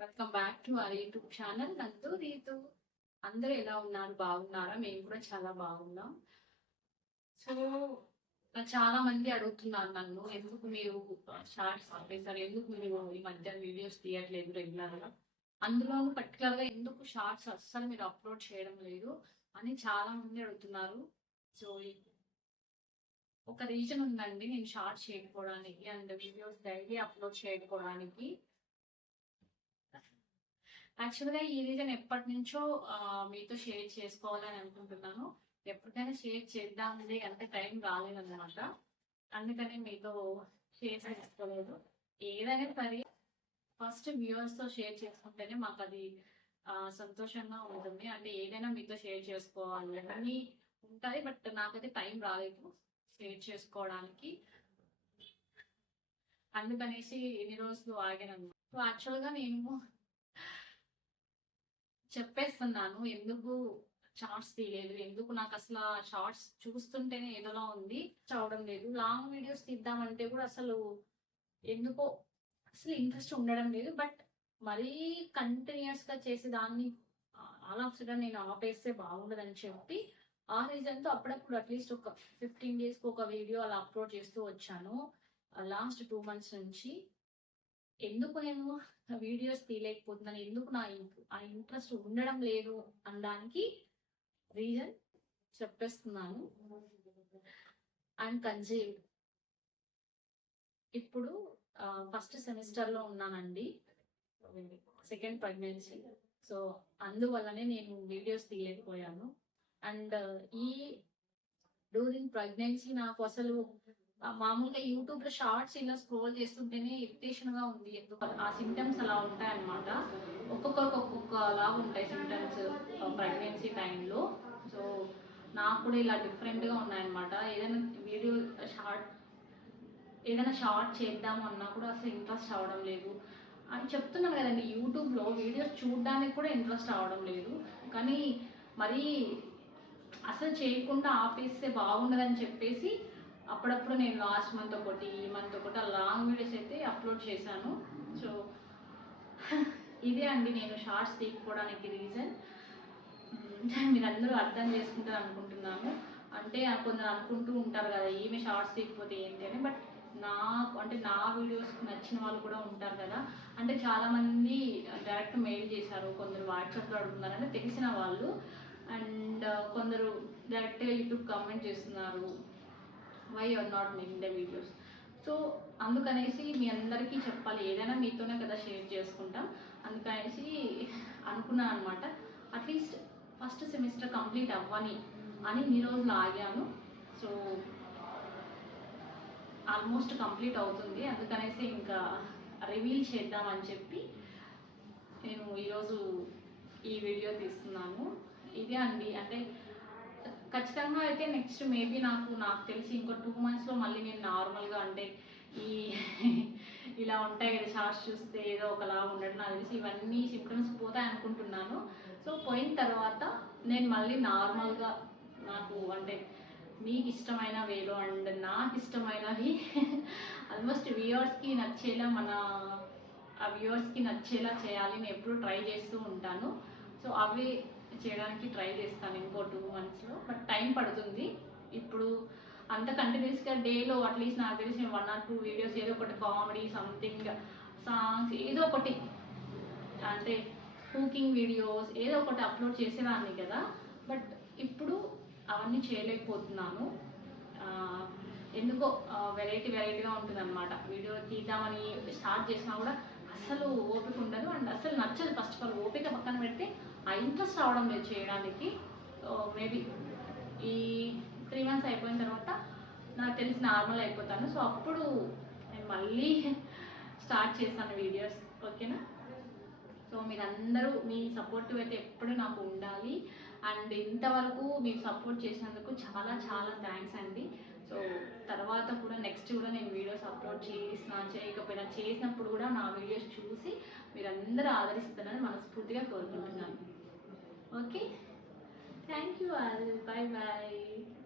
Welcome back to our YouTube channel. Nandu Ritu అందరూ ఎలా ఉన్నారు? బాగున్నారా? మేము కూడా చాలా బాగున్నాం. సో చాలా మంది అడుగుతున్నారు నన్ను ఎందుకు మీరు షార్ట్స్ ఆపేశారు? ఎందుకు మీరు ఈ మధ్య వీడియోస్ తీయట్లేదు రెగ్యులర్గా? అందులో పర్టికులర్గా ఎందుకు షార్ట్స్ అస్సలు మీరు అప్లోడ్ చేయడం లేదు అని చాలా మంది అడుగుతున్నారు. సో ఒక రీజన్ ఉందండి నేను షార్ట్స్ చేయకపోవడానికి అండ్ వీడియోస్ డైలీ అప్లోడ్ చేయకపోవడానికి. యాక్చువల్గా ఈ రీజన్ ఎప్పటి నుంచో మీతో షేర్ చేసుకోవాలని అనుకుంటున్నాను. ఎప్పటికైనా షేర్ చేద్దామని అంటే టైం రాలేదన్నమాట. అందుకని మీతో షేర్ చేసుకోలేదు. ఏదైనా సరే ఫస్ట్ వ్యూవర్స్తో షేర్ చేసుకుంటేనే మాకు అది సంతోషంగా ఉంటుంది. అంటే ఏదైనా మీతో షేర్ చేసుకోవాలి అని ఉంటుంది బట్ నాకైతే టైం రాలేదు షేర్ చేసుకోవడానికి. అందుకనేసి ఎన్ని రోజులు ఆగాను సో యాక్చువల్గా నేను చెప్పేస్తున్నాను. ఎందుకు షార్ట్స్ తీయలేదు? ఎందుకు నాకు అసలు షార్ట్స్ చూస్తుంటేనే ఏదోలా ఉంది చదవడం లేదు. లాంగ్ వీడియోస్ తీద్దామంటే కూడా అసలు ఎందుకో అసలు ఇంట్రెస్ట్ ఉండడం లేదు. బట్ మరీ కంటిన్యూస్గా చేసే దాన్ని ఆల్ ఆఫ్ సడన్ నేను ఆపేస్తే బాగుండదని చెప్పి ఆ రీజన్తో అప్పుడప్పుడు అట్లీస్ట్ ఒక ఫిఫ్టీన్ డేస్కి ఒక వీడియో అలా అప్లోడ్ చేస్తూ వచ్చాను. లాస్ట్ టూ మంత్స్ నుంచి ఎందుకు నేను వీడియోస్ తీయలేకపోతున్నాను? ఎందుకు నా ఆ ఇంట్రెస్ట్ ఉండడం లేదు అనడానికి రీజన్ చెప్పేస్తున్నాను. అండ్ కన్జీవ్ ఇప్పుడు ఫస్ట్ సెమిస్టర్లో ఉన్నానండి. సెకండ్ ప్రెగ్నెన్సీ సో అందువల్లనే నేను వీడియోస్ తీయలేకపోయాను. అండ్ ఈ డ్యూరింగ్ ప్రెగ్నెన్సీ నాకు అసలు మామూలుగా యూట్యూబ్లో షార్ట్స్ ఇలా స్క్రోల్ చేస్తుంటేనే ఇరిటేషన్గా ఉంది. ఎందుకు? ఆ సిమ్టమ్స్ అలా ఉంటాయి అన్నమాట ఒక్కొక్కరికి ఒక్కొక్కలా ఉంటాయి సిమ్టమ్స్ ప్రెగ్నెన్సీ టైంలో సో నాకు కూడా ఇలా డిఫరెంట్గా ఉన్నాయన్నమాట. ఏదైనా వీడియో షార్ట్ ఏదైనా షార్ట్ చేద్దాం అన్నా కూడా అసలు ఇంట్రెస్ట్ అవడం లేదు. అని చెప్తున్నాను కదండి యూట్యూబ్లో వీడియోస్ చూడడానికి కూడా ఇంట్రెస్ట్ అవడం లేదు. కానీ మరీ అసలు చేయకుండా ఆపేస్తే బాగుండదని చెప్పేసి అప్పుడప్పుడు నేను లాస్ట్ మంత్ ఒకటి ఈ మంత్ ఒకటి ఆ లాంగ్ వీడియోస్ అయితే అప్లోడ్ చేశాను. సో ఇదే అండి నేను షార్ట్స్ తీయకపోవడానికి రీజన్ మీరు అందరూ అర్థం చేసుకుంటారు అనుకుంటున్నాను. అంటే కొందరు అనుకుంటూ ఉంటారు కదా ఈమె షార్ట్స్ తీయకపోతే ఏంటి? అని. బట్ నాకు అంటే నా వీడియోస్ నచ్చిన వాళ్ళు కూడా ఉంటారు కదా. అంటే చాలామంది డైరెక్ట్ మెయిల్ చేశారు కొందరు వాట్సాప్లో అడుగుతున్నారు అంటే తెలిసిన వాళ్ళు. అండ్ కొందరు డైరెక్ట్గా యూట్యూబ్ కామెంట్ చేస్తున్నారు. Why are not making the videos so అందుకనేసి మీ అందరికీ చెప్పాలి. ఏదైనా మీతోనే కదా షేర్ చేసుకుంటాం. అందుకనేసి అనుకున్నాను అనమాట అట్లీస్ట్ ఫస్ట్ సెమిస్టర్ కంప్లీట్ అవ్వని అని ఇన్ని రోజులు ఆగాను. సో ఆల్మోస్ట్ కంప్లీట్ అవుతుంది. అందుకనేసి ఇంకా రివీల్ చేద్దామని చెప్పి నేను ఈరోజు ఈ వీడియో తీస్తున్నాను. ఇదే అండి. అంటే ఖచ్చితంగా అయితే నెక్స్ట్ మేబీ నాకు నాకు తెలిసి ఇంకో టూ మంత్స్లో మళ్ళీ నేను నార్మల్గా అంటే ఈ ఇలా ఉంటాయి కదా షార్ట్స్ చూస్తే ఏదో ఒకలా ఉండడం నాకు తెలిసి ఇవన్నీ సిమ్టమ్స్ పోతాయి అనుకుంటున్నాను. సో పోయిన తర్వాత నేను మళ్ళీ నార్మల్గా నాకు అంటే మీకు ఇష్టమైన వేలో అండ్ నాకు ఇష్టమైనవి ఆల్మోస్ట్ వ్యూవర్స్కి నచ్చేలా మన ఆ వ్యూవర్స్కి నచ్చేలా చేయాలి. నేను ఎప్పుడు ట్రై చేస్తూ ఉంటాను. సో అవి చేయడానికి ట్రై చేస్తాను ఇంకో టూ మంత్స్లో బట్ టైం పడుతుంది. ఇప్పుడు అంత కంటిన్యూస్గా డేలో అట్లీస్ట్ నాకు తెలిసి వన్ ఆర్ టూ వీడియోస్ ఏదో ఒకటి కామెడీ సంథింగ్ సాంగ్స్ ఏదో ఒకటి. అంటే కుకింగ్ వీడియోస్ ఏదో ఒకటి అప్లోడ్ చేసేదాన్ని కదా. బట్ ఇప్పుడు అవన్నీ చేయలేకపోతున్నాను. ఎందుకో వెరైటీ వెరైటీగా ఉంటుంది అనమాట వీడియో తీద్దామని స్టార్ట్ చేసినా కూడా అసలు ఓపిక ఉండదు. అండ్ అసలు నచ్చదు ఫస్ట్ ఆఫ్ ఆల్ ఆ ఇంట్రెస్ట్ రావడం లేదు చేయడానికి. మేబీ ఈ త్రీ మంత్స్ అయిపోయిన తర్వాత నాకు తెలిసి నార్మల్ అయిపోతాను. సో అప్పుడు నేను మళ్ళీ స్టార్ట్ చేశాను వీడియోస్ ఓకేనా సో మీరందరూ మీ సపోర్టివ్ అయితే ఎప్పుడు నాకు ఉండాలి. అండ్ ఇంతవరకు మీరు సపోర్ట్ చేసినందుకు చాలా చాలా థ్యాంక్స్ అండి. సో తర్వాత కూడా నెక్స్ట్ కూడా నేను వీడియోస్ అప్లోడ్ చేసినా చేయకపోయినా చేసినప్పుడు కూడా నా వీడియోస్ చూసి మీరందరూ ఆదరిస్తారని మనస్ఫూర్తిగా కోరుకుంటున్నాను. okay? Thank you all bye bye